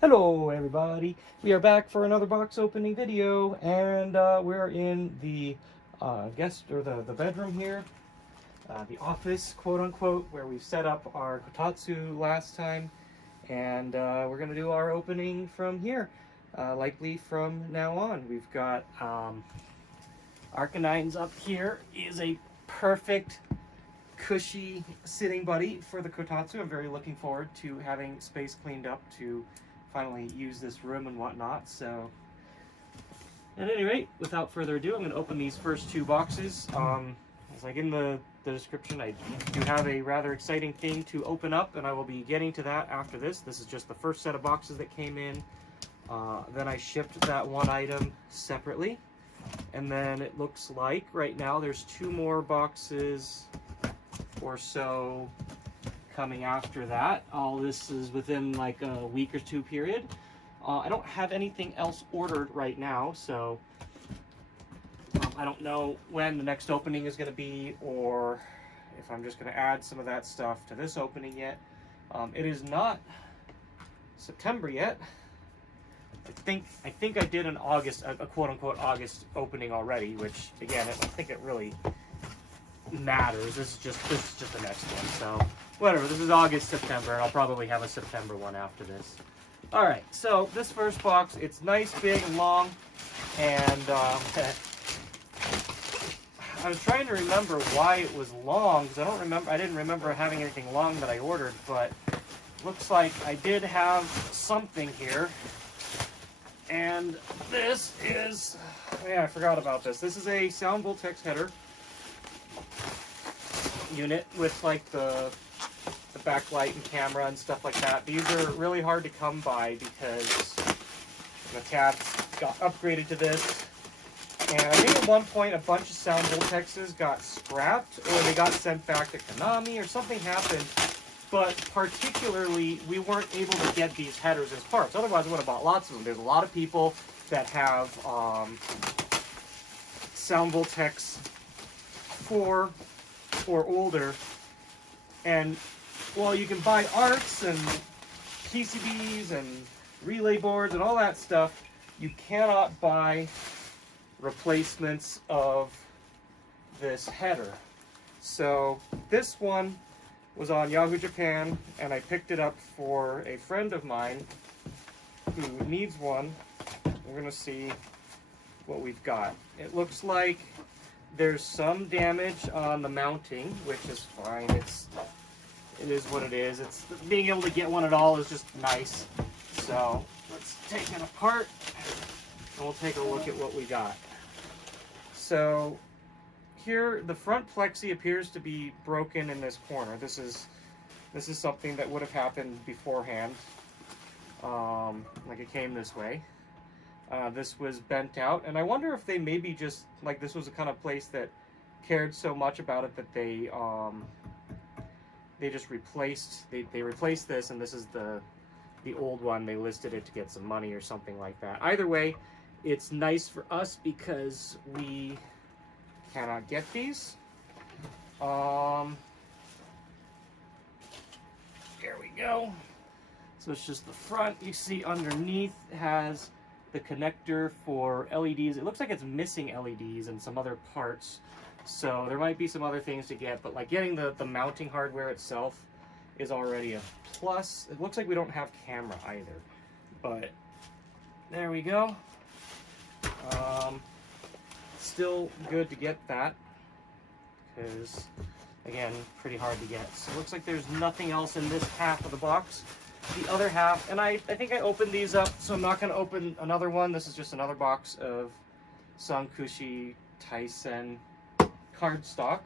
Hello everybody, we are back for another box opening video, and we're in the guest or the bedroom here, the office quote unquote, where we set up our kotatsu last time, and we're going to do our opening from here, likely from now on. We've got Arcanine's up here, is a perfect cushy sitting buddy for the kotatsu. I'm very looking forward to having space cleaned up to finally use this room and whatnot. So at any rate, without further ado, I'm going to open these first two boxes. As like in the description, I do have a rather exciting thing to open up, and I will be getting to that after this. This is just the first set of boxes that came in. Then I shipped that one item separately, and then it looks like right now there's two more boxes or so coming after that. All this is within like a week or two period. I don't have anything else ordered right now, so I don't know when the next opening is going to be, or if I'm just going to add some of that stuff to this opening yet. It is not September yet. I think I did an August, a quote-unquote August opening already, which again, I don't think it really matters. This is just the next one. So whatever. This is August, September, and I'll probably have a September one after this. All right. So this first box, it's nice, big, and long, and I was trying to remember why it was long, because I didn't remember having anything long that I ordered, but looks like I did have something here. And this is, yeah, I forgot about this. This is a sound voltex header unit with like the backlight and camera and stuff like that. These are really hard to come by because the tabs got upgraded to this. And I think at one point a bunch of sound voltexes got scrapped, or they got sent back to Konami, or something happened. But particularly, we weren't able to get these headers as parts. Otherwise, I would have bought lots of them. There's a lot of people that have sound voltex 4 or older, and well, you can buy arts and PCBs and relay boards and all that stuff. You cannot buy replacements of this header. So this one was on Yahoo Japan, and I picked it up for a friend of mine who needs one. We're gonna see what we've got. It looks like there's some damage on the mounting, which is fine. It is what it is. It's being able to get one at all is just nice. So let's take it apart, and we'll take a look at what we got. So here, the front plexi appears to be broken in this corner. This is something that would have happened beforehand. Like it came this way. This was bent out, and I wonder if they maybe just, like, this was the kind of place that cared so much about it that they just replaced, they replaced this, and this is the old one. They listed it to get some money or something like that. Either way, it's nice for us because we cannot get these. Here we go. So it's just the front. You see underneath has the connector for LEDs. It looks like it's missing LEDs and some other parts, so there might be some other things to get, but like getting the mounting hardware itself is already a plus. It looks like we don't have camera either, but there we go. Still good to get that, because again, pretty hard to get. So it looks like there's nothing else in this half of the box. The other half, and I think I opened these up, so I'm not going to open another one. This is just another box of Sankushi Taisen cardstock.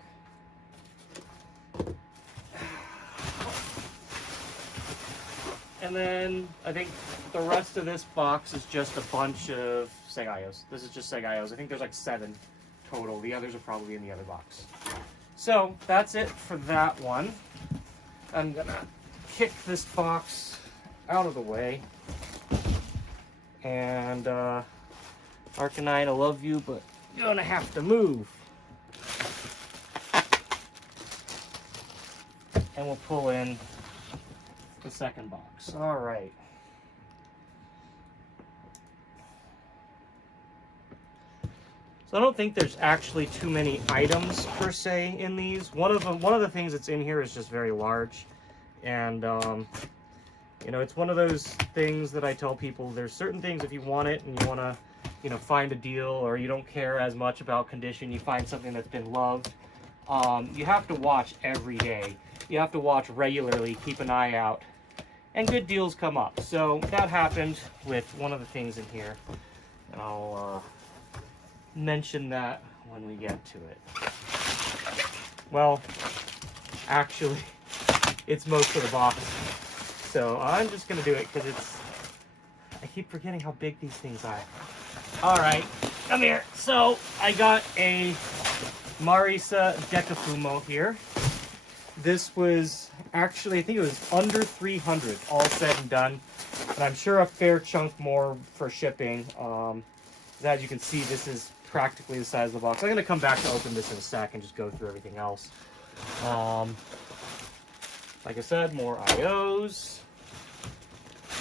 And then I think the rest of this box is just a bunch of Segayos. This is just Segayos. I think there's like 7 total. The others are probably in the other box. So that's it for that one. I'm going to kick this box out of the way. And Arcanine, I love you, but you're going to have to move. And we'll pull in the second box. All right. So I don't think there's actually too many items per se in these. One of the things that's in here is just very large, and you know, it's one of those things that I tell people, there's certain things if you want it and you want to, you know, find a deal, or you don't care as much about condition, you find something that's been loved. You have to watch every day. You have to watch regularly, keep an eye out, and good deals come up. So that happened with one of the things in here. And I'll mention that when we get to it. Well, actually, it's most of the box. So I'm just going to do it because I keep forgetting how big these things are. All right, come here. So I got a Marisa Decafumo here. This was actually, I think it was under 300 all said and done. And I'm sure a fair chunk more for shipping. As you can see, this is practically the size of the box. I'm going to come back to open this in a sec and just go through everything else. Like I said, more IOs.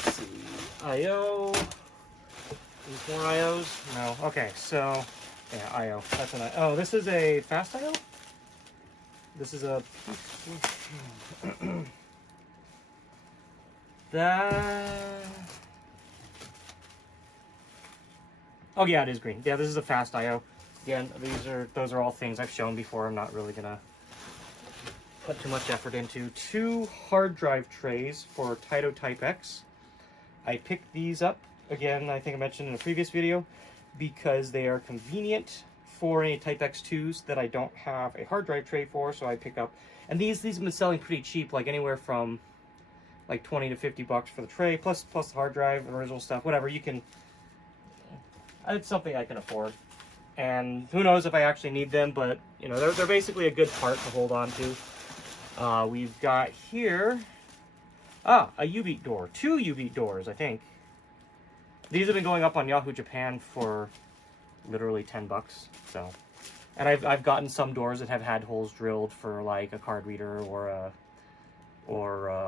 Let's see, IO. These more IOs? No. Okay, so yeah, IO. That's an IO. Oh, this is a fast IO? This is a that. Oh yeah, it is green. Yeah, this is a fast IO. Again, those are all things I've shown before. I'm not really gonna put too much effort into. 2 hard drive trays for Taito Type X. I picked these up, again, I think I mentioned in a previous video, because they are convenient for any Type X2s that I don't have a hard drive tray for, so I pick up. And these have been selling pretty cheap, like anywhere from like 20 to 50 bucks for the tray, plus the hard drive, original stuff, whatever. You can, it's something I can afford. And who knows if I actually need them, but you know, they're basically a good part to hold on to. We've got here, a U-Beat door, 2 U-Beat doors, I think. These have been going up on Yahoo Japan for literally 10 bucks. So, and I've gotten some doors that have had holes drilled for like a card reader or a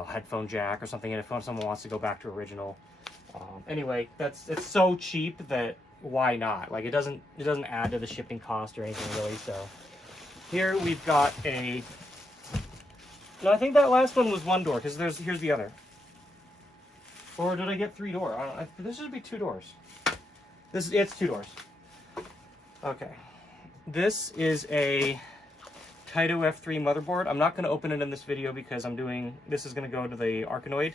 headphone jack or something. And if someone wants to go back to original, anyway, it's so cheap that why not? Like it doesn't add to the shipping cost or anything really. So here we've got a. No, I think that last one was 1 door because here's the other. Or did I get 3 doors? This should be 2 doors. It's 2 doors. Okay. This is a Taito F3 motherboard. I'm not going to open it in this video because this is going to go to the Arkanoid,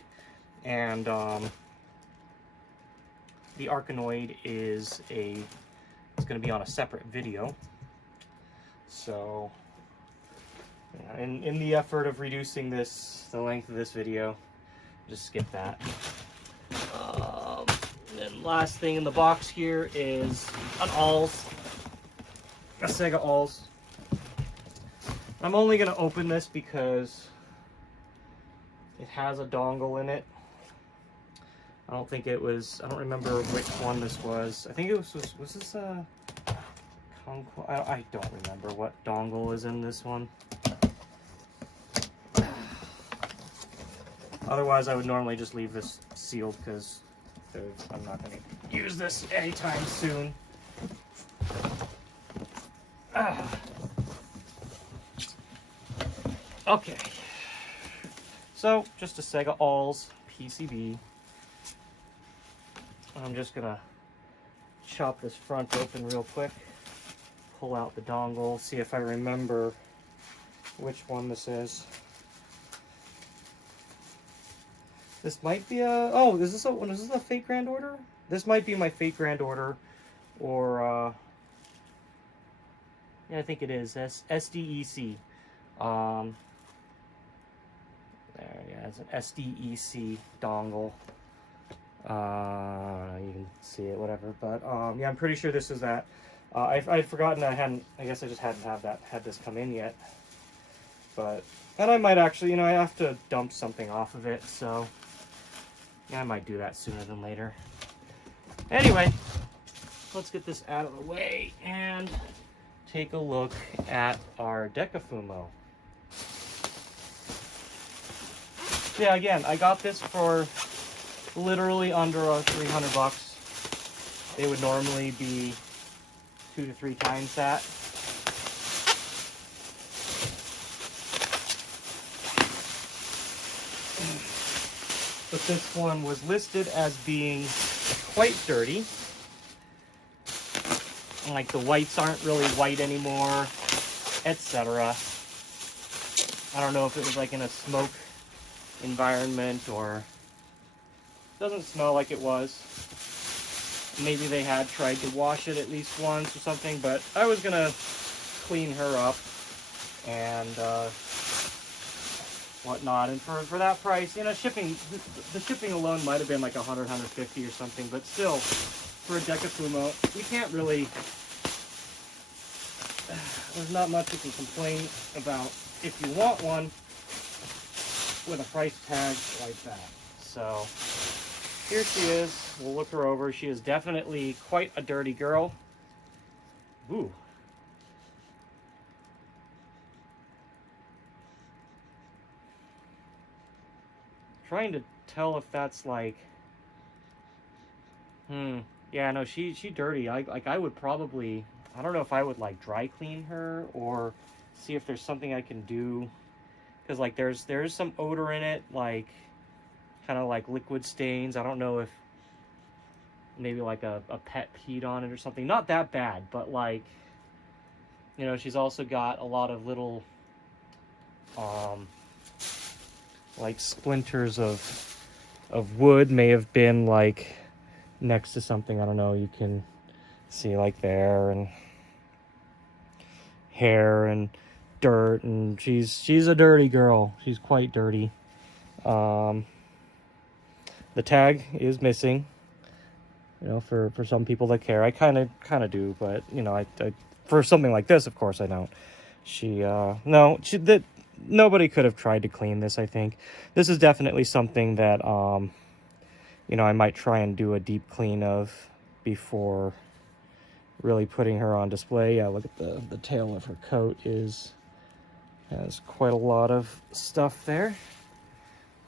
and the Arkanoid is it's going to be on a separate video. So yeah, in the effort of reducing the length of this video, just skip that. And last thing in the box here is an ALS, a Sega ALS. I'm only going to open this because it has a dongle in it. I don't remember which one this was. I think it was this a Conquest? I don't remember what dongle is in this one. Otherwise, I would normally just leave this sealed because I'm not going to use this anytime soon. Okay. So, just a Sega ALS PCB. I'm just going to chop this front open real quick. Pull out the dongle. See if I remember which one this is. This might be is this a Fate Grand Order? This might be my Fate Grand Order, or, yeah, I think it is, SDEC. There, yeah, it's an SDEC dongle. You can see it, whatever, but, yeah, I'm pretty sure this is that. I'd forgotten I guess I just hadn't had this come in yet. But, and I might actually, I have to dump something off of it, so yeah, I might do that sooner than later. Anyway, let's get this out of the way and take a look at our Decafumo. Yeah, again, I got this for literally under 300 bucks. They would normally be 2 to 3 times that. But this one was listed as being quite dirty. Like the whites aren't really white anymore, etc. I don't know if it was like in a smoke environment or doesn't smell like it was. Maybe they had tried to wash it at least once or something, but I was gonna clean her up and whatnot. And for that price, you know, shipping, the shipping alone might have been like 100, 150 or something, but still, for a deck of Fumo, you can't really, there's not much you can complain about if you want one with a price tag like that. So here she is. We'll look her over. She is definitely quite a dirty girl. Ooh. Trying to tell if that's like, yeah, no, she dirty. I would probably, I don't know if I would like dry clean her or see if there's something I can do, because like there's some odor in it, like kind of like liquid stains. I don't know if maybe like a pet peed on it or something. Not that bad, but like, you know, she's also got a lot of little like splinters of wood, may have been like next to something. I don't know, you can see like there, and hair and dirt, and she's a dirty girl. She's quite dirty. The tag is missing, you know, for some people that care. I kind of do, but you know, I for something like this, of course I don't. Nobody could have tried to clean this. I think this is definitely something that you know, I might try and do a deep clean of before really putting her on display. Yeah, look at the tail of her coat has quite a lot of stuff there,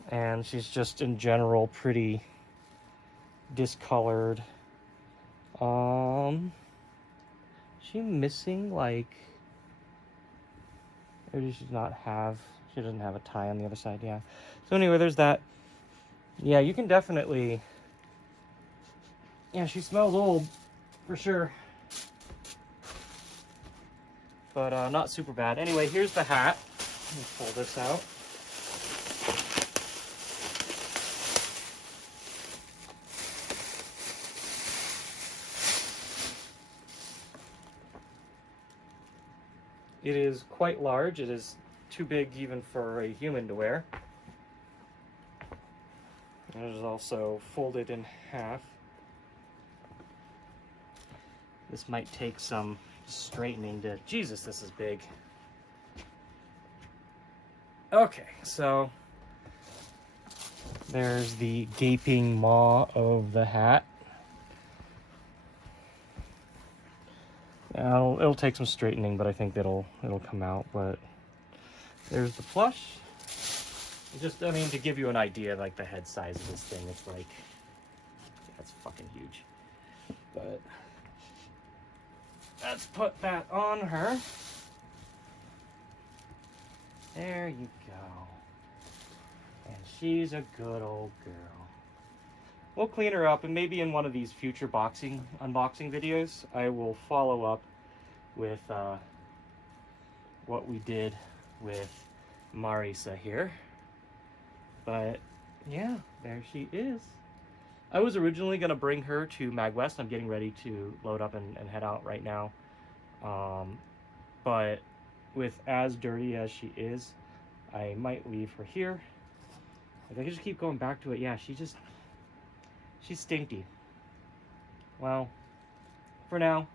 and she's just in general pretty discolored. She missing like, or does she not have, she doesn't have a tie on the other side, yeah. So anyway, there's that. Yeah, you can definitely, yeah, she smells old for sure, but not super bad. Anyway, here's the hat. Let me pull this out. It is quite large. It is too big even for a human to wear. It is also folded in half. This might take some straightening to, Jesus, this is big. Okay, so there's the gaping maw of the hat. It'll take some straightening, but I think it'll come out. But there's the plush. Just, I mean, to give you an idea, like the head size of this thing, it's like, that's fucking huge. But let's put that on her. There you go. And she's a good old girl. We'll clean her up, and maybe in one of these future unboxing videos, I will follow up with what we did with Marisa here. But yeah, there she is. I was originally going to bring her to MagWest. I'm getting ready to load up and head out right now. But with as dirty as she is, I might leave her here. Like, I can just keep going back to it. Yeah, she's stinky. Well, for now,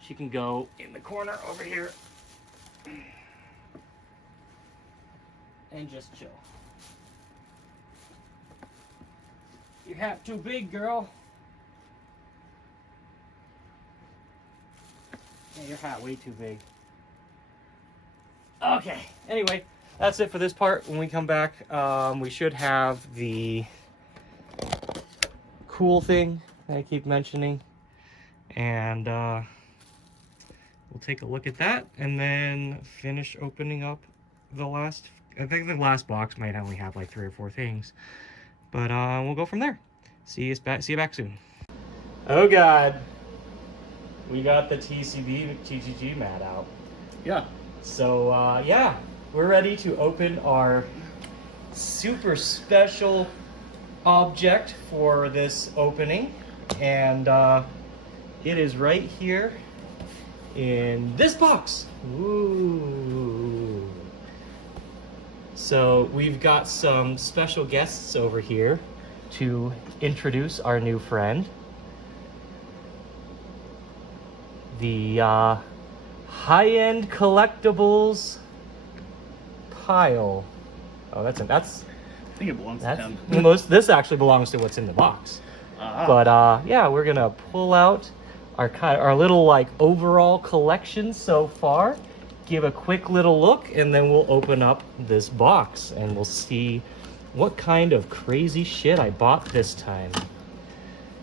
she can go in the corner over here and just chill. Your hat too big, girl. Yeah, your hat way too big. Okay, anyway, that's it for this part. When we come back, we should have the cool thing that I keep mentioning, and we'll take a look at that and then finish opening up the last. I think the last box might only have like 3 or 4 things, but we'll go from there. See you back soon. Oh God, we got the TCG mat out. Yeah. So yeah, we're ready to open our super special object for this opening, and it is right here in this box. Ooh. So we've got some special guests over here to introduce our new friend. The high-end collectibles pile. Oh, that's I think it belongs to him. This actually belongs to what's in the box. But yeah, we're gonna pull out our little like overall collection so far, give a quick little look, and then we'll open up this box and we'll see what kind of crazy shit I bought this time.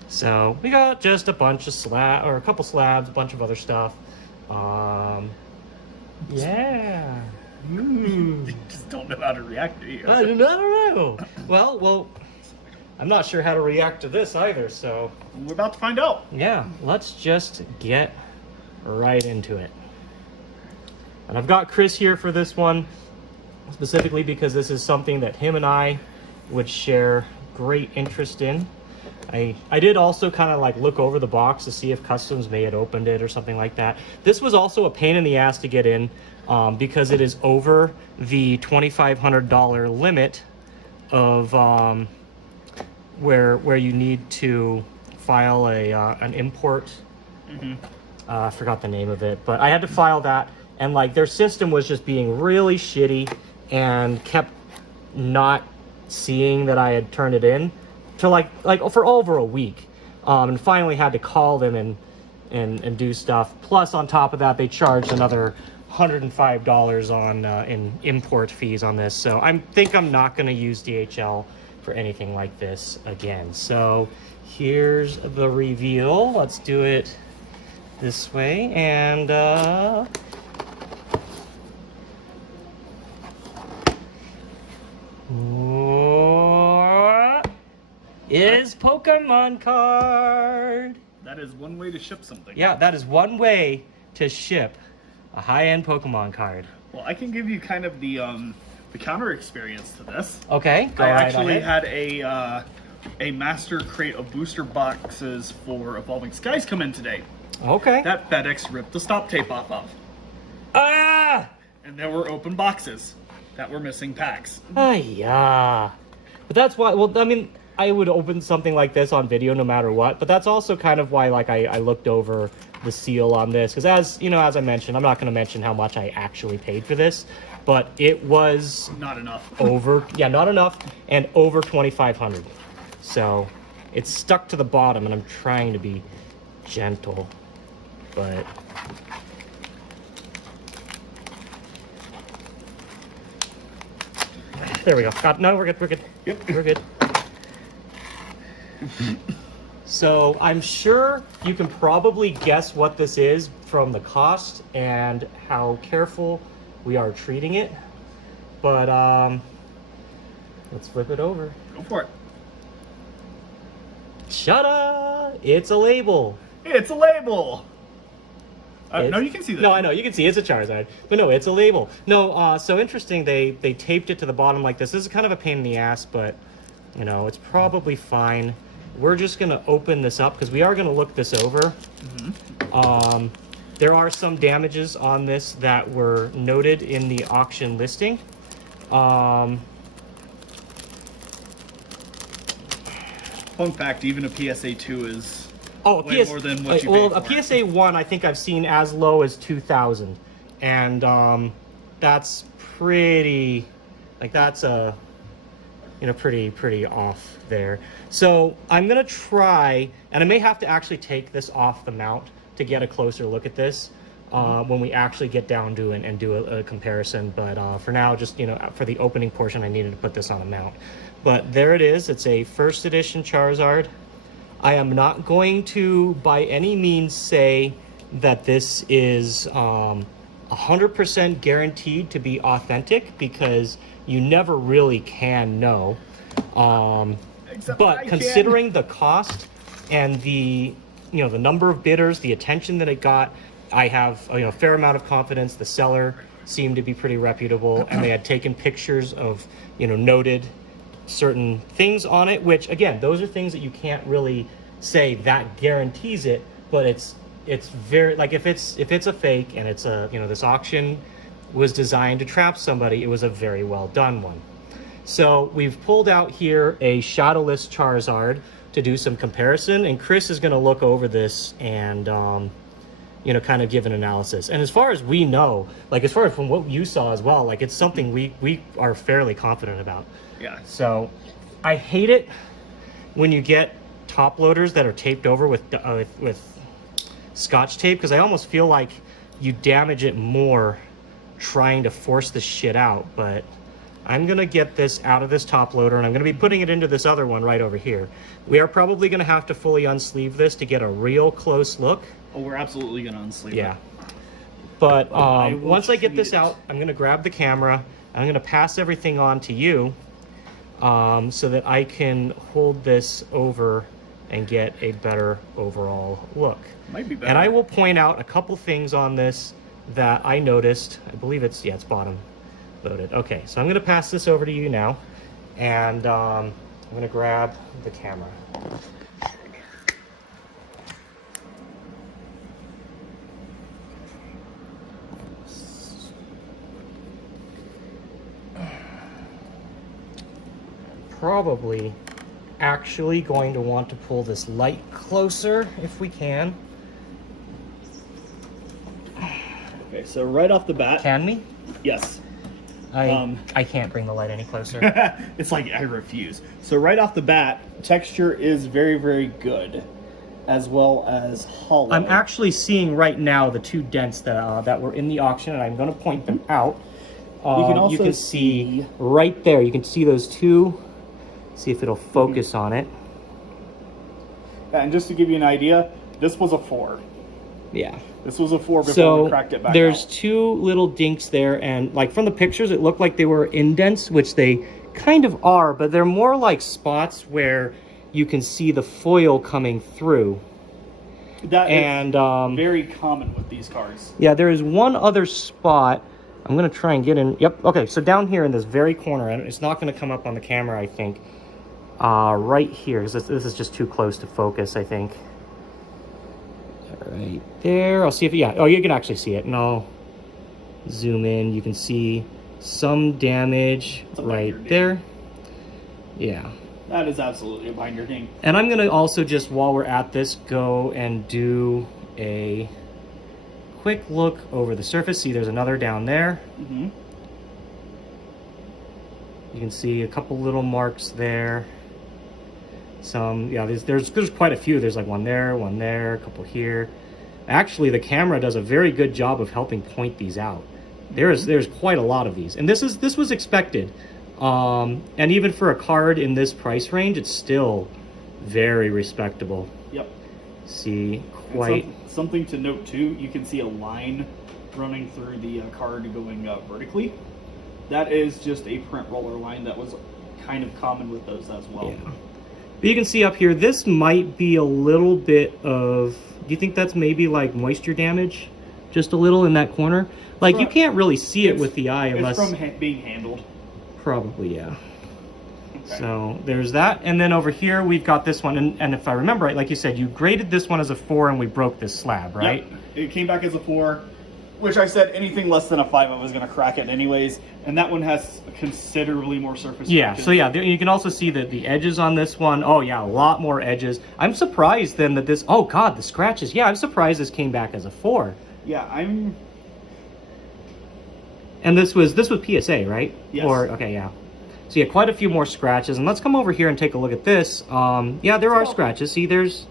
So we got just a bunch of a couple slabs, a bunch of other stuff. Yeah. You just don't know how to react to you. I don't know. Well, I'm not sure how to react to this either, so... We're about to find out. Yeah, let's just get right into it. And I've got Chris here for this one, specifically because this is something that him and I would share great interest in. I did also kind of like look over the box to see if Customs may have opened it or something like that. This was also a pain in the ass to get in because it is over the $2,500 limit of where you need to file an import. I forgot the name of it, but I had to file that, and like their system was just being really shitty and kept not seeing that I had turned it in to like for over a week, and finally had to call them and do stuff. Plus, on top of that, they charged another $105 on in import fees on this. So I think I'm not going to use DHL for anything like this again. So here's the reveal. Let's do it this way, and is Pokemon card. That is one way to ship something. Yeah, that is one way to ship a high-end Pokemon card. Well, I can give you kind of the counter experience to this. Okay, go I right actually ahead. had a master crate of booster boxes for Evolving Skies come in today. Okay. That FedEx ripped the stop tape off of. Ah! And there were open boxes that were missing packs. Yeah. But that's why, well, I mean, I would open something like this on video no matter what, but that's also kind of why, like, I looked over the seal on this, because as I mentioned, I'm not going to mention how much I actually paid for this, but it was not enough. Not enough, and over $2,500. So it's stuck to the bottom, and I'm trying to be gentle, but there we go. No, we're good. Yep. We're good. So I'm sure you can probably guess what this is from the cost and how careful we are treating it. But let's flip it over. Go for it. Shut-up! It's a label. It's a label. No, you can see that. No, I know. You can see it's a Charizard. But no, it's a label. No, so interesting. They taped it to the bottom like this. This is kind of a pain in the ass, but, you know, it's probably fine. We're just going to open this up because we are going to look this over. There are some damages on this that were noted in the auction listing. Fun fact, even a PSA 2 is way more than what you paid for. A PSA 1 I think I've seen as low as 2,000. And that's pretty, like that's a, you know, pretty off there. So I'm gonna try, and I may have to actually take this off the mount to get a closer look at this when we actually get down to it and do a comparison. But for now, just, you know, for the opening portion, I needed to put this on a mount. But there it is. It's a first edition Charizard. I am not going to by any means say that this is 100% guaranteed to be authentic, because you never really can know. But considering the cost and the the number of bidders, the attention that it got, I have a fair amount of confidence. The seller seemed to be pretty reputable, and they had taken pictures of noted certain things on it, which again, those are things that you can't really say that guarantees it, but it's very, like, if it's a fake and it's a this auction was designed to trap somebody, it was a very well done one. So we've pulled out here a shadowless Charizard to do some comparison, and Chris is going to look over this and kind of give an analysis. And as far as we know, like as far as from what you saw as well, like it's something we are fairly confident about. Yeah. So I hate it when you get top loaders that are taped over with Scotch tape, because I almost feel like you damage it more trying to force the shit out. But I'm gonna get this out of this top loader, and I'm gonna be putting it into this other one right over here. We are probably gonna have to fully unsleeve this to get a real close look. Oh, we're absolutely gonna unsleeve it. Yeah. But once I get this out, I'm gonna grab the camera, and I'm gonna pass everything on to you, so that I can hold this over and get a better overall look. Might be better. And I will point out a couple things on this that I noticed. I believe it's bottom loaded. Okay, so I'm gonna pass this over to you now, and I'm gonna grab the camera. Probably actually going to want to pull this light closer if we can. Okay, so right off the bat. Can we? Yes. I can't bring the light any closer. It's like I refuse. So right off the bat, texture is very, very good, as well as hollow. I'm actually seeing right now the two dents that were in the auction, and I'm going to point them out. You can see right there. You can see those two. See if it'll focus on it. Yeah, and just to give you an idea, this was a 4. Yeah. This was a 4 before we cracked it back there's out. two little dinks there, and like from the pictures, it looked like they were indents, which they kind of are, but they're more like spots where you can see the foil coming through. That is very common with these cards. Yeah, there is one other spot. I'm going to try and get in. Yep. Okay, so down here in this very corner, and it's not going to come up on the camera, I think. Right here, because this is just too close to focus, I think. Right there. I'll see if, yeah. Oh, you can actually see it. And I'll zoom in. You can see some damage right there. Yeah. That is absolutely a binder ding. And I'm going to also just, while we're at this, go and do a quick look over the surface. See, there's another down there. Mm-hmm. You can see a couple little marks there. Some, yeah, there's quite a few. There's like one there, a couple here. Actually, the camera does a very good job of helping point these out. There's quite a lot of these, and this was expected. And even for a card in this price range, it's still very respectable. Yep. See, quite something to note too. You can see a line running through the card going vertically. That is just a print roller line that was kind of common with those as well. Yeah. But you can see up here, this might be a little bit of, do you think that's maybe like moisture damage? Just a little in that corner? Like, you can't really see it with the eye unless... It's from being handled. Probably, yeah. Okay. So there's that. And then over here, we've got this one. And if I remember right, like you said, you graded this one as a 4 and we broke this slab, right? Yep. It came back as a 4, which I said anything less than a 5, I was going to crack it anyways. And that one has considerably more surface. Yeah, so yeah, you can also see that the edges on this one, oh yeah, a lot more edges. I'm surprised then that this, oh god, the scratches. Yeah, I'm surprised this came back as a 4. Yeah, I'm... And this was PSA, right? Yes. Or, okay, yeah. So yeah, quite a few more scratches. And let's come over here and take a look at this. Yeah, there are scratches. See, there's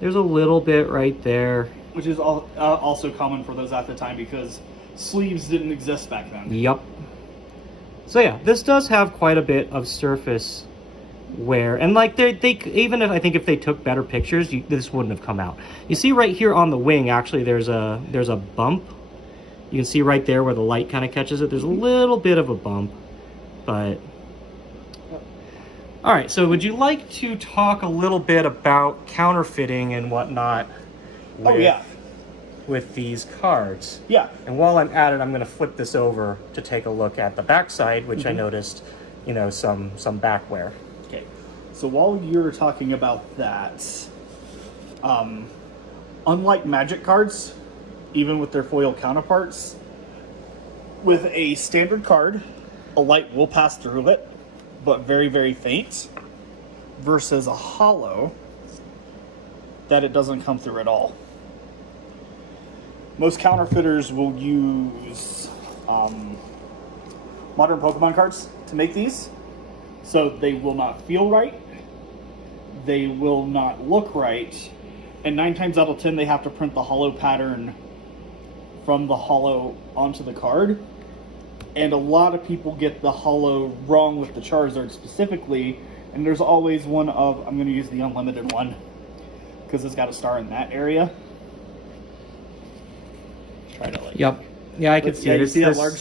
a little bit right there. Which is also common for those at the time because sleeves didn't exist back then. Yep. So yeah, this does have quite a bit of surface where, and like they even if I think if they took better pictures, this wouldn't have come out. You see right here on the wing, actually, there's a bump. You can see right there where the light kind of catches it. There's a little bit of a bump, but all right. So would you like to talk a little bit about counterfeiting and whatnot? With these cards. Yeah. And while I'm at it, I'm going to flip this over to take a look at the backside, which I noticed, you know, some back wear. Okay. So while you're talking about that, unlike Magic cards, even with their foil counterparts, with a standard card, a light will pass through it, but very, very faint, versus a holo that it doesn't come through at all. Most counterfeiters will use modern Pokemon cards to make these, so they will not feel right, they will not look right, and 9 times out of 10 they have to print the holo pattern from the holo onto the card. And a lot of people get the holo wrong with the Charizard specifically, and there's always one of, I'm going to use the unlimited one because it's got a star in that area. Try to like. Yep. Yeah, I can see it. You see that large?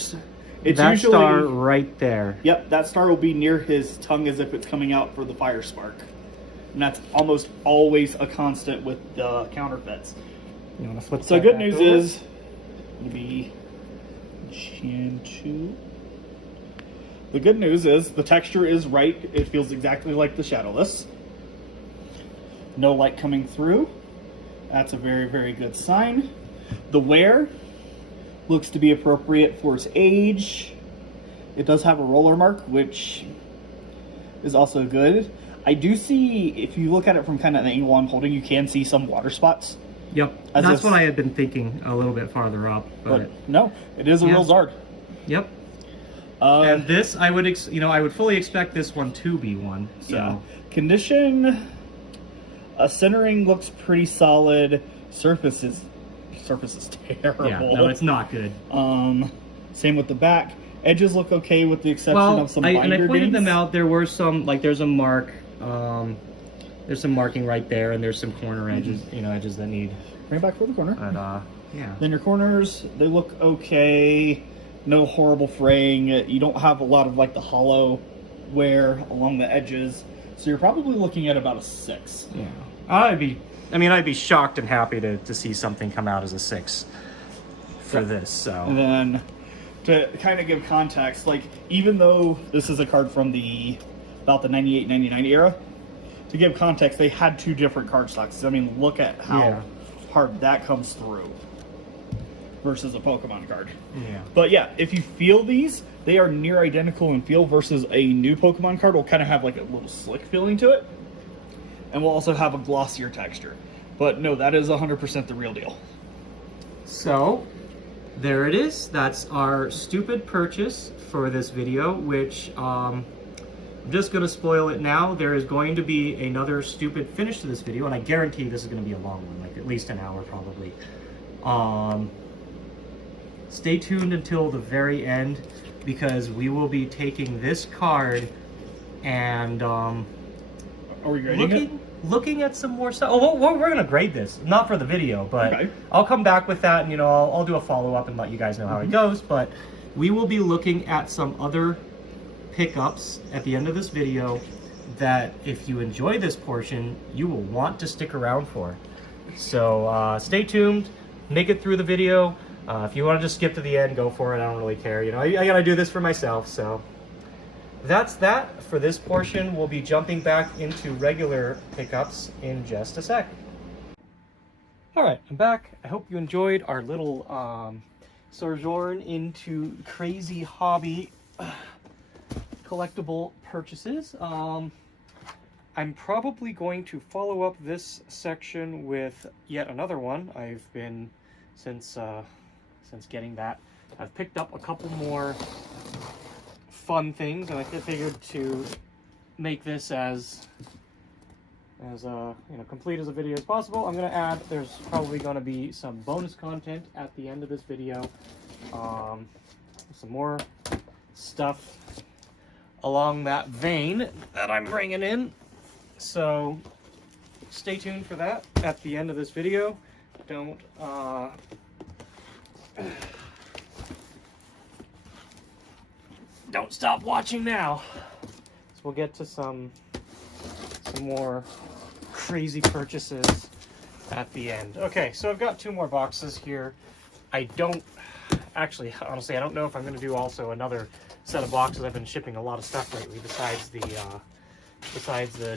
It's that usually, star right there. Yep, that star will be near his tongue as if it's coming out for the fire spark. And that's almost always a constant with the counterfeits. You want to flip So that good back news over? is, going to be Gen 2. The good news is the texture is right. It feels exactly like the Shadowless. No light coming through. That's a very, very good sign. The wear looks to be appropriate for its age. It does have a roller mark, which is also good. I do see, if you look at it from kind of the angle I'm holding, you can see some water spots. Yep. That's what I had been thinking a little bit farther up. But no, it is a real Zard. Yep. And this, I would, I would fully expect this one to be one. So. Yeah. Condition, centering looks pretty solid. Surface is terrible. Yeah, no, it's not good. Same with the back. Edges look okay with the exception of some binder and I pointed dings. them out. There were some, like there's a mark. There's some marking right there, and there's some corner edges, edges that need. Bring it back for the corner. But yeah. Then your corners, they look okay. No horrible fraying. You don't have a lot of like the hollow wear along the edges, so you're probably looking at about a 6. Yeah, I'd be shocked and happy to see something come out as a 6 for this. So. And then to kind of give context, like even though this is a card from about the 98-99 era, to give context, they had 2 different cardstocks. I mean, look at how hard that comes through versus a Pokemon card. Yeah. But yeah, if you feel these, they are near identical in feel versus a new Pokemon card will kind of have like a little slick feeling to it. And will also have a glossier texture. But no, that is 100% the real deal. So, there it is. That's our stupid purchase for this video, which I'm just going to spoil it now. There is going to be another stupid finish to this video, and I guarantee this is going to be a long one, like at least an hour probably. Stay tuned until the very end, because we will be taking this card and are we grading it? Looking at some more stuff. Oh, we're going to grade this, not for the video, but okay. I'll come back with that, and I'll do a follow-up and let you guys know how it goes. But we will be looking at some other pickups at the end of this video that, if you enjoy this portion, you will want to stick around for. So stay tuned, make it through the video. If you want to just skip to the end, go for it. I don't really care. I gotta do this for myself. So that's that for this portion. We'll be jumping back into regular pickups in just a sec. All right, I'm back. I hope you enjoyed our little sojourn into crazy hobby collectible purchases. I'm probably going to follow up this section with yet another one. I've been since getting that, I've picked up a couple more fun things, and I figured to make this as complete as a video as possible. I'm going to add, there's probably going to be some bonus content at the end of this video, some more stuff along that vein that I'm bringing in. So stay tuned for that at the end of this video. Don't stop watching now. So we'll get to some more crazy purchases at the end. Okay, so I've got 2 more boxes here. I don't actually, honestly, I don't know if I'm going to do also another set of boxes. I've been shipping a lot of stuff lately besides the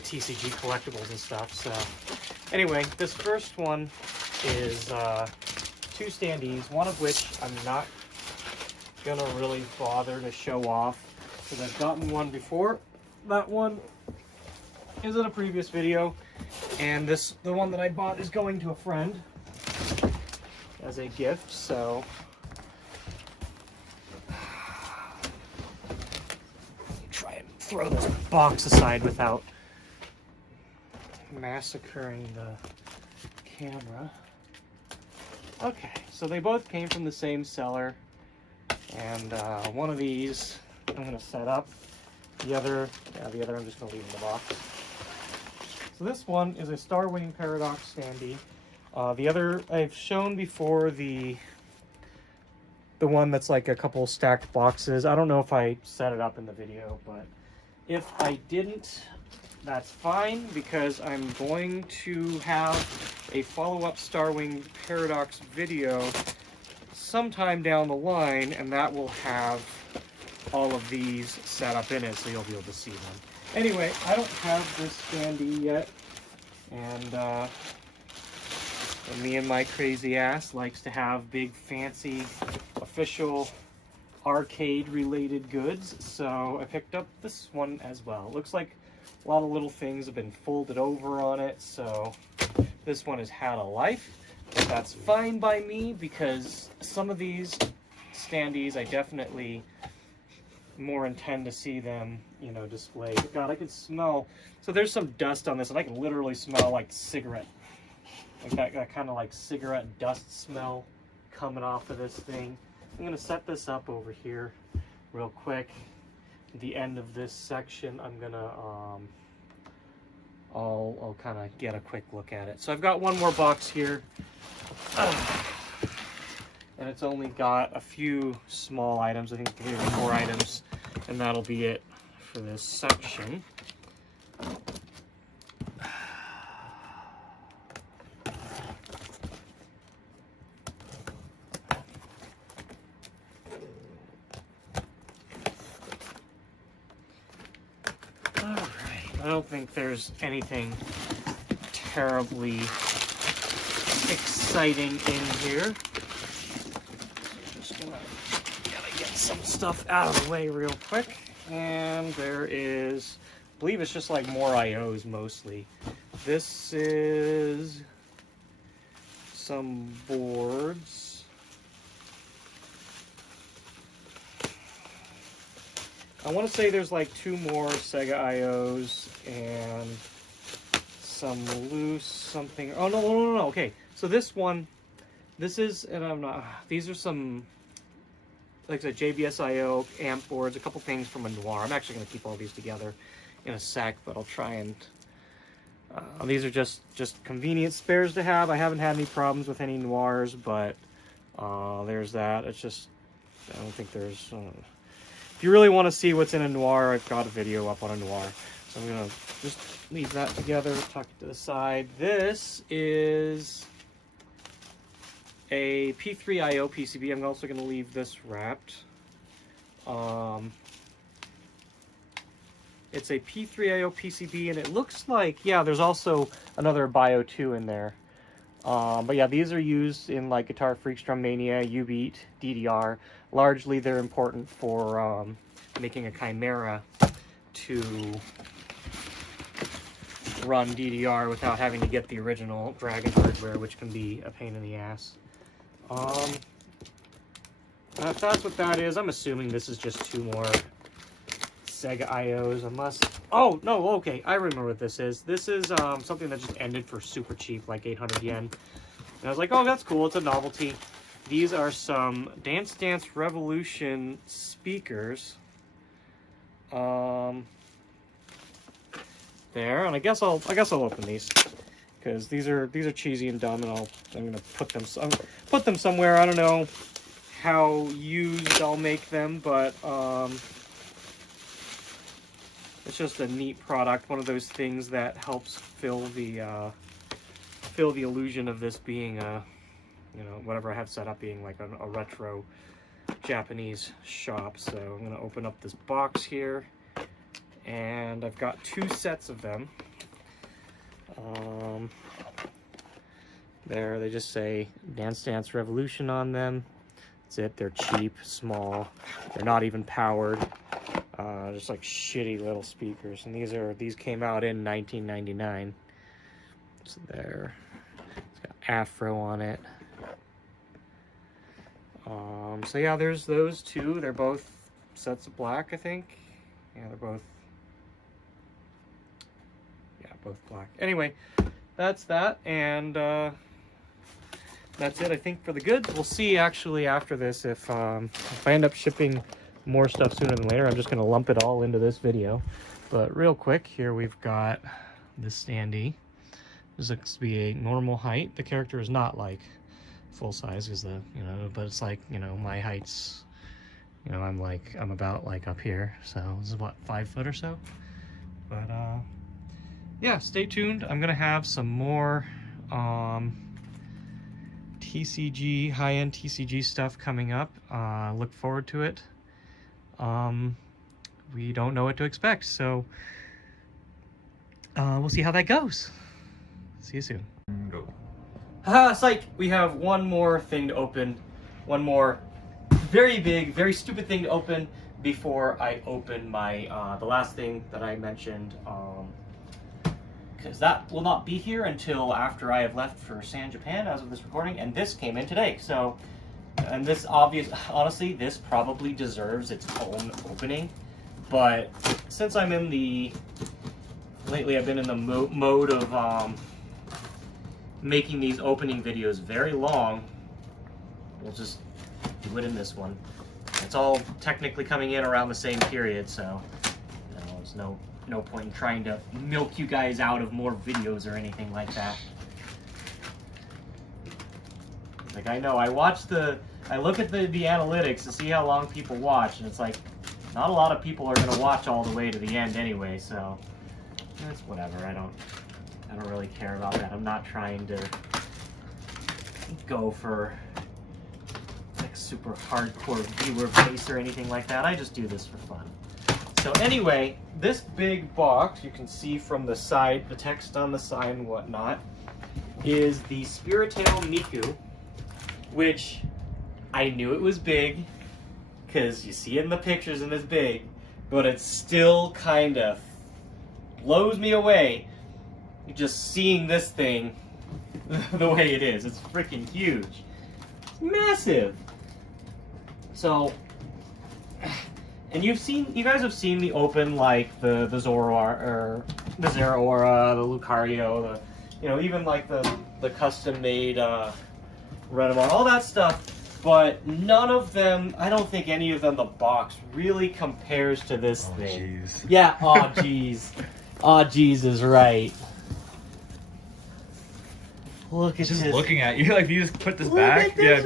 TCG collectibles and stuff. So anyway, this first one is 2 standees, one of which I'm not gonna really bother to show off because I've gotten one before. That one is in a previous video, and the one that I bought is going to a friend as a gift. So try and throw this box aside without massacring the camera. Okay, so they both came from the same seller, and one of these I'm going to set up. The other I'm just going to leave in the box. So this one is a Star Wing Paradox standee. The other I've shown before, the one that's like a couple stacked boxes. I don't know if I set it up in the video, but if I didn't, that's fine, because I'm going to have a follow-up Star Wing Paradox video sometime down the line, and that will have all of these set up in it, so you'll be able to see them. Anyway, I don't have this standee yet, and me and my crazy ass likes to have big, fancy, official arcade-related goods, so I picked up this one as well. It looks like a lot of little things have been folded over on it, so this one has had a life. But that's fine by me, because some of these standees I definitely more intend to see them, you know, displayed. God, I can smell. So there's some dust on this, and I can literally smell like cigarette, like that kind of like cigarette dust smell coming off of this thing. I'm gonna set this up over here real quick. At the end of this section, I'm gonna I'll kind of get a quick look at it. So I've got one more box here, and it's only got a few small items. I think maybe 4 items, and that'll be it for this section. I don't think there's anything terribly exciting in here. Just gotta get some stuff out of the way real quick. And there is, I believe it's just like more IOs mostly. This is some boards. I want to say there's like 2 more Sega IOs and some loose something. Oh, no. Okay, so this one, this is, and I'm not, these are some, like I said, JBS IO, amp boards, a couple things from a Noir. I'm actually going to keep all these together in a sec, but I'll try and, these are just convenient spares to have. I haven't had any problems with any Noirs, but there's that. It's just, I don't think there's, if you really want to see what's in a Noir, I've got a video up on a Noir. So I'm going to just leave that together, tuck it to the side. This is a P3IO PCB. I'm also going to leave this wrapped. It's a P3IO PCB, and it looks like, yeah, there's also another Bio 2 in there. But yeah, these are used in like Guitar Freaks, Drum Mania, U-Beat, DDR. Largely, they're important for making a Chimera to run DDR without having to get the original Dragon hardware, which can be a pain in the ass. If that's what that is, I'm assuming this is just 2 more Sega IOs, unless... Oh, no, okay, I remember what this is. This is something that just ended for super cheap, like 800 yen. And I was like, oh, that's cool, it's a novelty. These are some Dance Dance Revolution speakers. There, and I guess I'll open these because these are cheesy and dumb, and I'm gonna put them somewhere. I don't know how used I'll make them, but it's just a neat product. One of those things that helps fill the illusion of this being a, you know, whatever I have set up being like a retro Japanese shop. So I'm gonna open up this box here, and I've got 2 sets of them. There, they just say Dance Dance Revolution on them. That's it. They're cheap, small. They're not even powered. Just like shitty little speakers. And these came out in 1999. So there. It's got Afro on it. So yeah, there's those 2. They're both sets of black, I think. Yeah, they're both. Yeah, both black. Anyway, that's that, and that's it, I think, for the goods. We'll see, actually, after this, if I end up shipping more stuff sooner than later. I'm just going to lump it all into this video. But real quick, here we've got this standee. This looks to be a normal height. The character is not, like, full size, because but it's like, my height's, I'm about, like, up here. So this is, what, 5 foot or so? But, yeah, stay tuned. I'm going to have some more, TCG, high-end TCG stuff coming up. Look forward to it. We don't know what to expect, so we'll see how that goes. See you soon. Go. Psych! We have one more thing to open. One more very big, very stupid thing to open before I open my, the last thing that I mentioned, because that will not be here until after I have left for San Japan as of this recording, and this came in today, so, and this honestly, this probably deserves its own opening, but since I'm in the, lately I've been in the mode of, making these opening videos very long, we'll just do it in this one. It's all technically coming in around the same period, so there's no point in trying to milk you guys out of more videos or anything like that. Like, I know, I look at the analytics to see how long people watch, and it's like, not a lot of people are gonna watch all the way to the end anyway, so it's whatever. I don't really care about that. I'm not trying to go for like super hardcore viewer base or anything like that. I just do this for fun. So anyway, this big box, you can see from the side, the text on the side and whatnot, is the Spiritel Miku, which I knew it was big, because you see it in the pictures and it's big, but it still kind of blows me away just seeing this thing the way it is. It's freaking huge. It's massive. So, and you guys have seen the open, like the Zoroark, or the Zeraora, the Lucario, even like the custom made Renamon, all that stuff. But none of them, I don't think any of them, the box really compares to this thing. Geez. Yeah, aw jeez. Aw jeez is right. Look at Just this. looking at you, like, you just put this Look back. at Yeah.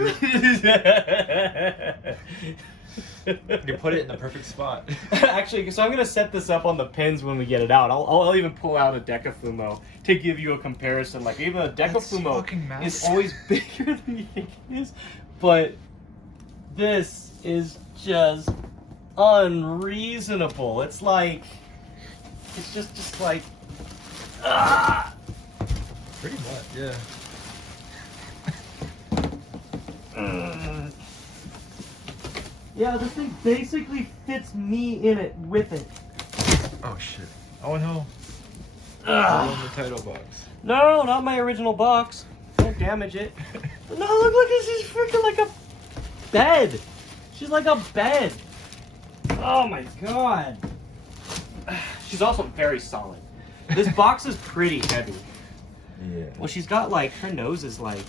You put it in the perfect spot. Actually, so I'm gonna set this up on the pins when we get it out. I'll even pull out a Decafumo to give you a comparison. Like, even a Decafumo is always bigger than you think it is, but this is just unreasonable. It's like, it's just like, ah. Pretty much, yeah. Yeah, this thing basically fits me in it with it. Oh shit. Oh no. Ugh. In the title box. No, not my original box. Don't damage it. No, look, she's freaking like a bed. She's like a bed. Oh my god. She's also very solid. This box is pretty heavy. Yeah. Well, she's got like, her nose is like,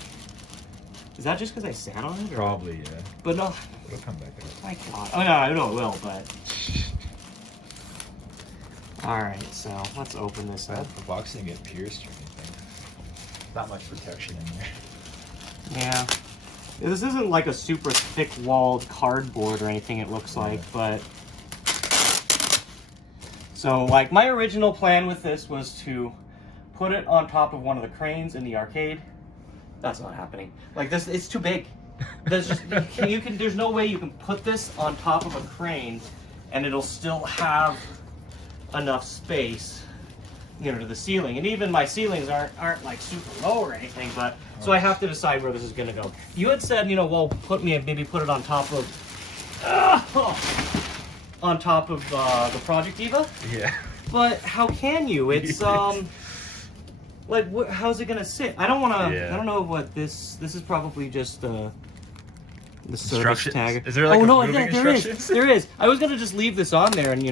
is that just because I sat on it? Or? Probably, yeah. But no. It'll come back up. My god. Oh no, I know it will, but. All right, so let's open this I up. hope the box didn't get pierced or anything. Not much protection in there. Yeah. This isn't like a super thick-walled cardboard or anything, it looks like, but... So, like, my original plan with this was to put it on top of one of the cranes in the arcade. That's not happening. Like, this, it's too big. There's just, there's no way you can put this on top of a crane and it'll still have enough space, you know, to the ceiling. And even my ceilings aren't like super low or anything, but so I have to decide where this is gonna go. You had said, you know, well, maybe put it on top of on top of the Project Diva. Yeah. But how can you? It's like how's it gonna sit? I don't want to. Yeah. I don't know what this. This is probably just the service tag. Is there like there instructions? There is. I was gonna just leave this on there and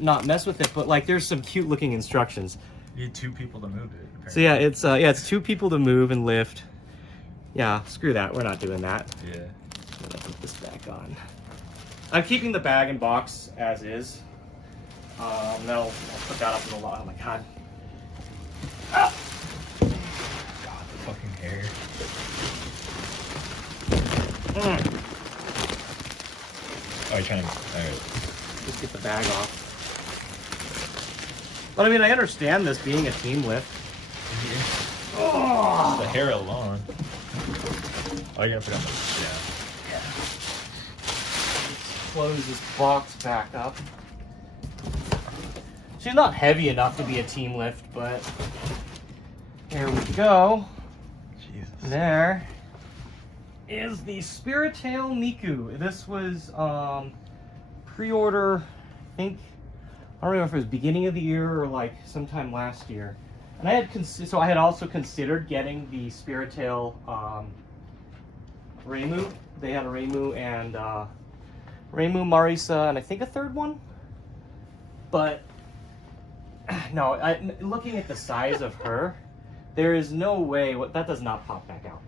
not mess with it, but like there's some cute looking instructions. You need 2 people to move it. Apparently. So yeah, it's 2 people to move and lift. Yeah, screw that. We're not doing that. Yeah. I'm gonna put this back on. I'm keeping the bag and box as is. I'll put that up in the lot. Oh my god. Ah! God, the fucking hair. Oh, you're trying to. Alright. Just get the bag off. But I mean, I understand this being a team lift. Oh! The hair alone. Oh, you're gonna put it on the. Yeah. Let's close this box back up. She's not heavy enough to be a team lift, but here we go. Jesus. There is the Spirit Tail Miku. This was pre-order, I think. I don't remember if it was beginning of the year or like sometime last year. And I had I had also considered getting the Spirit Tail Reimu. They had a Reimu and Reimu, Marisa, and I think a third one. But no, looking at the size of her, there is no way. That does not pop back out.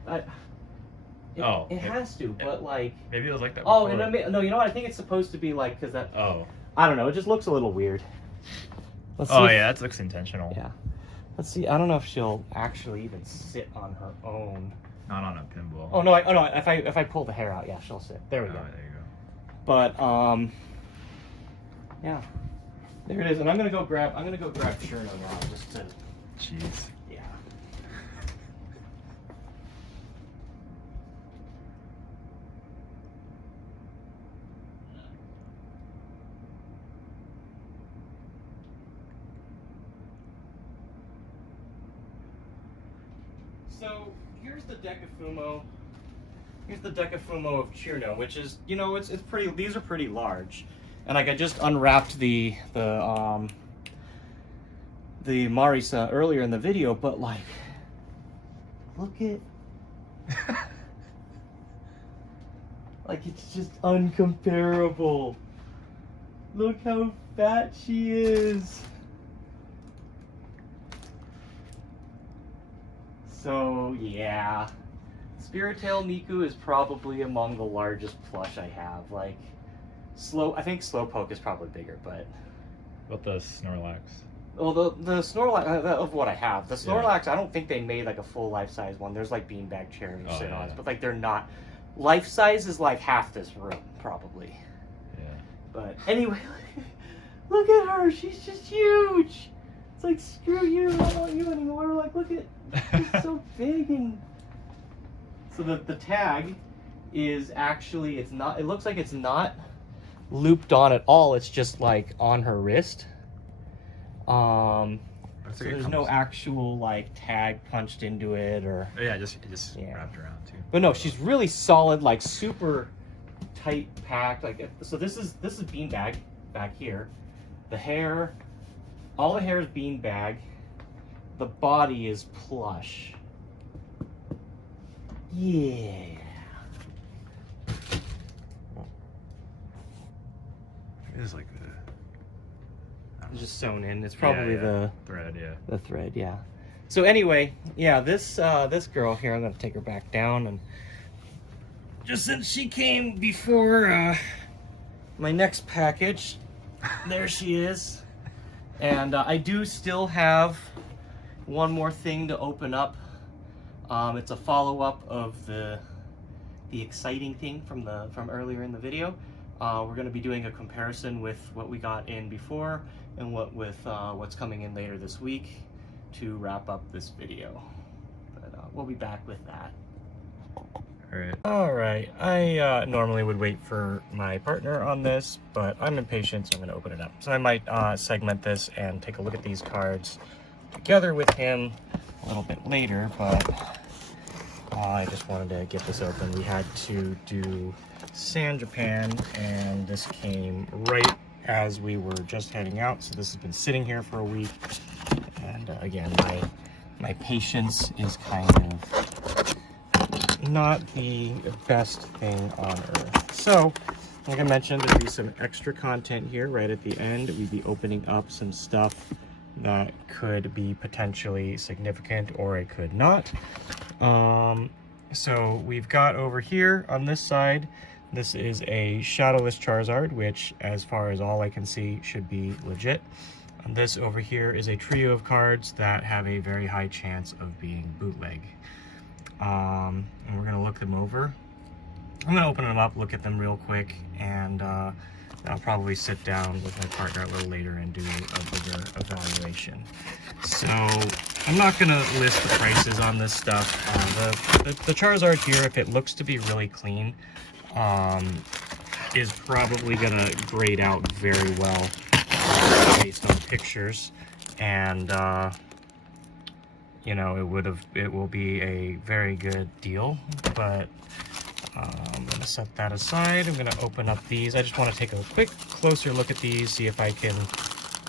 It has to, but like. Maybe it was like that. Oh, before. and no, you know what? I think it's supposed to be like because that. Oh. I don't know. It just looks a little weird. Let's see Oh if- yeah, that looks intentional. Yeah. Let's see. I don't know if she'll actually even sit on her own. Not on a pinball. Oh no! If I pull the hair out, yeah, she'll sit. There we go. There you go. But yeah, there it is. And I'm gonna go grab Cherno now just to. Jeez. Yeah. So here's the Decafumo. Here's the Decafumo of Cherno, which is, you know, it's pretty. These are pretty large, and like I just unwrapped the Marisa earlier in the video, but like, look at, like it's just uncomparable. Look how fat she is. So yeah, Spirit Tail Miku is probably among the largest plush I have. Like, I think Slowpoke is probably bigger, but. What the Snorlax? Well, the Snorlax of what I have, the Snorlax, I don't think they made like a full life-size one. There's like beanbag chairs or sit-ons, but like they're not. Life-size is like half this room, probably. Yeah. But anyway, look at her. She's just huge. It's like, screw you, I don't want you anymore. Like, look at, she's so big. And so the tag is actually, it looks like it's not looped on at all. It's just like on her wrist. So there's no actual like tag punched into it or. Oh, yeah, it just wrapped around too. But no, she's really solid, like super tight packed. Like, so this is beanbag back here. The hair, all the hair is beanbag. The body is plush. Yeah. It is like It's just sewn in. It's probably the thread, the thread, yeah. So anyway, yeah, this girl here, I'm gonna take her back down, and just since she came before my next package, there she is. And I do still have one more thing to open up. It's a follow-up of the exciting thing from earlier in the video. We're going to be doing a comparison with what we got in before and what's coming in later this week to wrap up this video. But we'll be back with that. Alright, I normally would wait for my partner on this, but I'm impatient, so I'm going to open it up. So I might segment this and take a look at these cards together with him a little bit later, but I just wanted to get this open. We had to do San Japan, and this came right as we were just heading out, so this has been sitting here for a week. And again, my patience is kind of not the best thing on earth. So, like I mentioned, there'll be some extra content here right at the end. We'd be opening up some stuff that could be potentially significant, or it could not. So we've got over here on this side, this is a Shadowless Charizard, which, as far as all I can see, should be legit. And this over here is a trio of cards that have a very high chance of being bootleg. And we're going to look them over. I'm going to open them up, look at them real quick, and I'll probably sit down with my partner a little later and do a bigger evaluation. So I'm not going to list the prices on this stuff. The Charizard here, if it looks to be really clean, is probably going to grade out very well based on pictures, and you know, it will be a very good deal. But I'm going to set that aside. I'm going to open up these. I just want to take a quick closer look at these, see if I can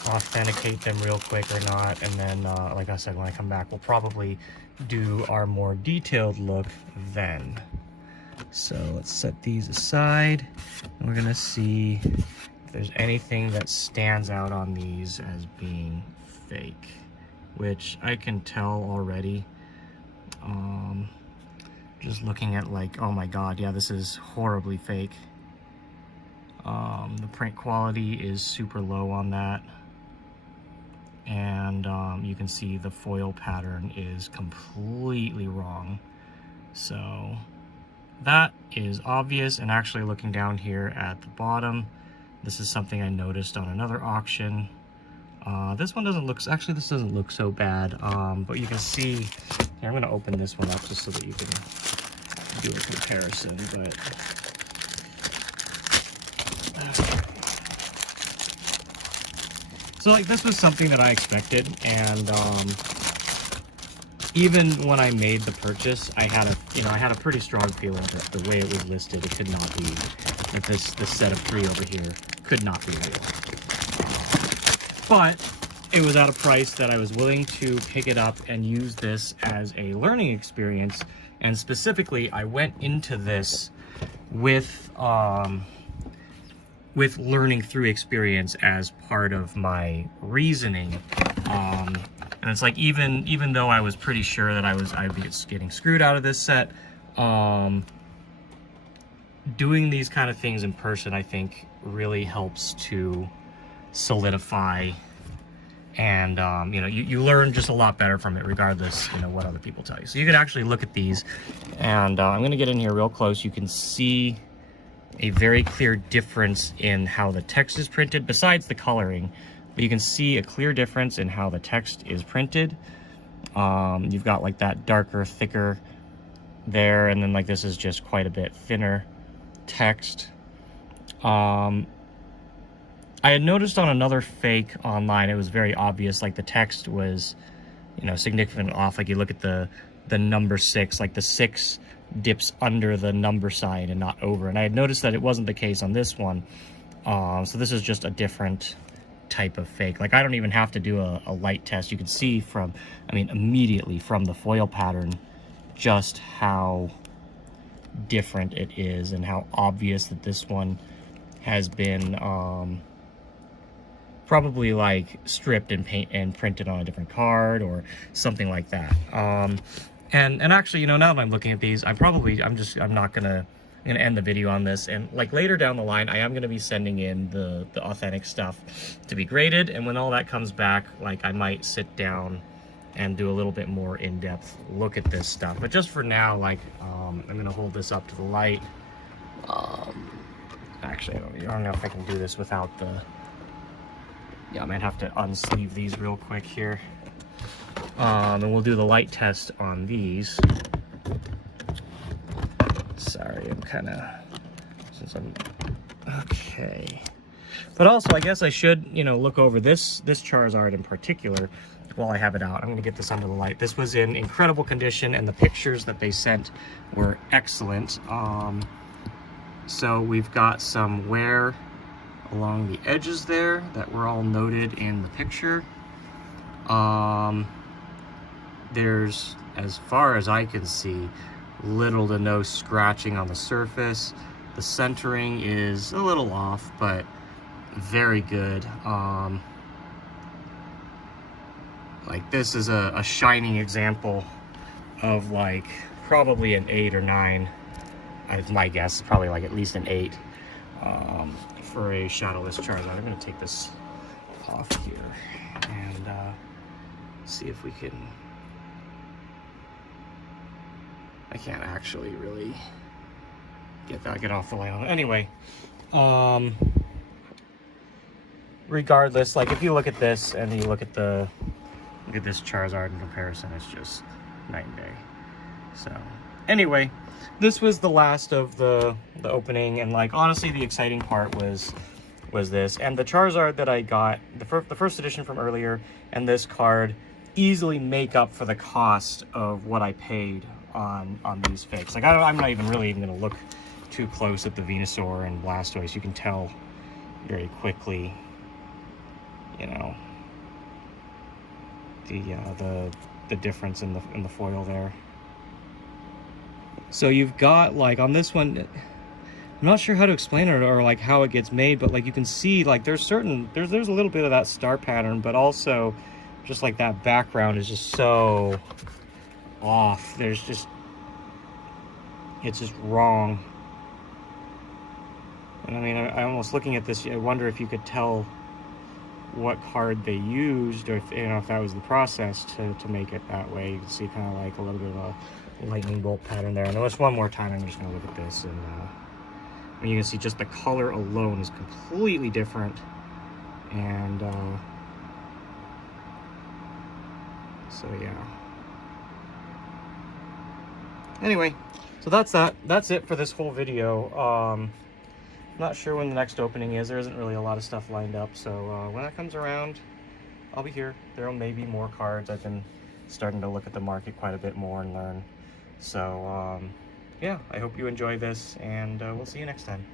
authenticate them real quick or not, and then like I said, when I come back, we'll probably do our more detailed look then. So let's set these aside, and we're going to see if there's anything that stands out on these as being fake, which I can tell already. Just looking at, like, oh my god, yeah, this is horribly fake. The print quality is super low on that, and you can see the foil pattern is completely wrong. So that is obvious. And actually, looking down here at the bottom, this is something I noticed on another auction. This one doesn't look, actually this doesn't look so bad, but you can see, here, I'm going to open this one up just so that you can do a comparison. But so, like, this was something that I expected, and even when I made the purchase, I had a pretty strong feeling that the way it was listed, it could not be, that this set of three over here could not be real. But it was at a price that I was willing to pick it up and use this as a learning experience. And specifically, I went into this with learning through experience as part of my reasoning. And it's like, even though I was pretty sure that I'd be getting screwed out of this set, doing these kind of things in person, I think, really helps to solidify, and you know, you learn just a lot better from it, regardless, you know, what other people tell you. So you can actually look at these, and I'm going to get in here real close. You can see a very clear difference in how the text is printed, besides the coloring, but you can see a clear difference in how the text is printed. You've got like that darker, thicker there, and then like this is just quite a bit thinner text. I had noticed on another fake online, it was very obvious, like the text was, you know, significantly off. Like you look at the number 6, like the 6 dips under the number sign and not over. And I had noticed that it wasn't the case on this one. So this is just a different type of fake. Like I don't even have to do a light test. You can see from, I mean, immediately from the foil pattern, just how different it is and how obvious that this one has been probably like stripped and paint and printed on a different card or something like that. And actually, you know, now that I'm looking at these, I'm not gonna I'm gonna end the video on this, and like later down the line, I am gonna be sending in the authentic stuff to be graded, and when all that comes back, like I might sit down and do a little bit more in-depth look at this stuff. But just for now, like I'm gonna hold this up to the light. Actually, I don't know if I can do this without the. Yeah, I might have to unsleeve these real quick here. And we'll do the light test on these. Sorry, I'm kind of, since I'm, okay. But also, I guess I should, you know, look over this Charizard in particular while I have it out. I'm going to get this under the light. This was in incredible condition, and the pictures that they sent were excellent. So we've got some wear along the edges there that were all noted in the picture. There's, as far as I can see, little to no scratching on the surface. The centering is a little off, but very good. Like this is a shining example of like probably an 8 or 9. My guess, probably like at least an 8 for a shadowless Charizard. I'm going to take this off here and see if we can. I can't actually really get off the light on it. Anyway, regardless, like if you look at this and you look at this Charizard in comparison, it's just night and day. So anyway, this was the last of the opening, and like honestly the exciting part was this, and the Charizard that I got, the first edition from earlier, and this card easily make up for the cost of what I paid on these fakes. Like I'm not even really gonna look too close at the Venusaur and Blastoise. You can tell very quickly, you know, the difference in the foil there. So you've got, like, on this one, I'm not sure how to explain it or like how it gets made, but like you can see, like there's a little bit of that star pattern, but also just like that background is just so off. It's just wrong. And I mean, I almost looking at this, I wonder if you could tell what card they used, or if, you know, if that was the process to make it that way. You can see kind of like a little bit of a lightning bolt pattern there. And just one more time, I'm just going to look at this, and you can see just the color alone is completely different. And so yeah. Anyway, so that's it for this whole video. Not sure when the next opening is. There isn't really a lot of stuff lined up, so when that comes around, I'll be here. There may be more cards. I've been starting to look at the market quite a bit more and learn. So yeah, I hope you enjoy this, and we'll see you next time.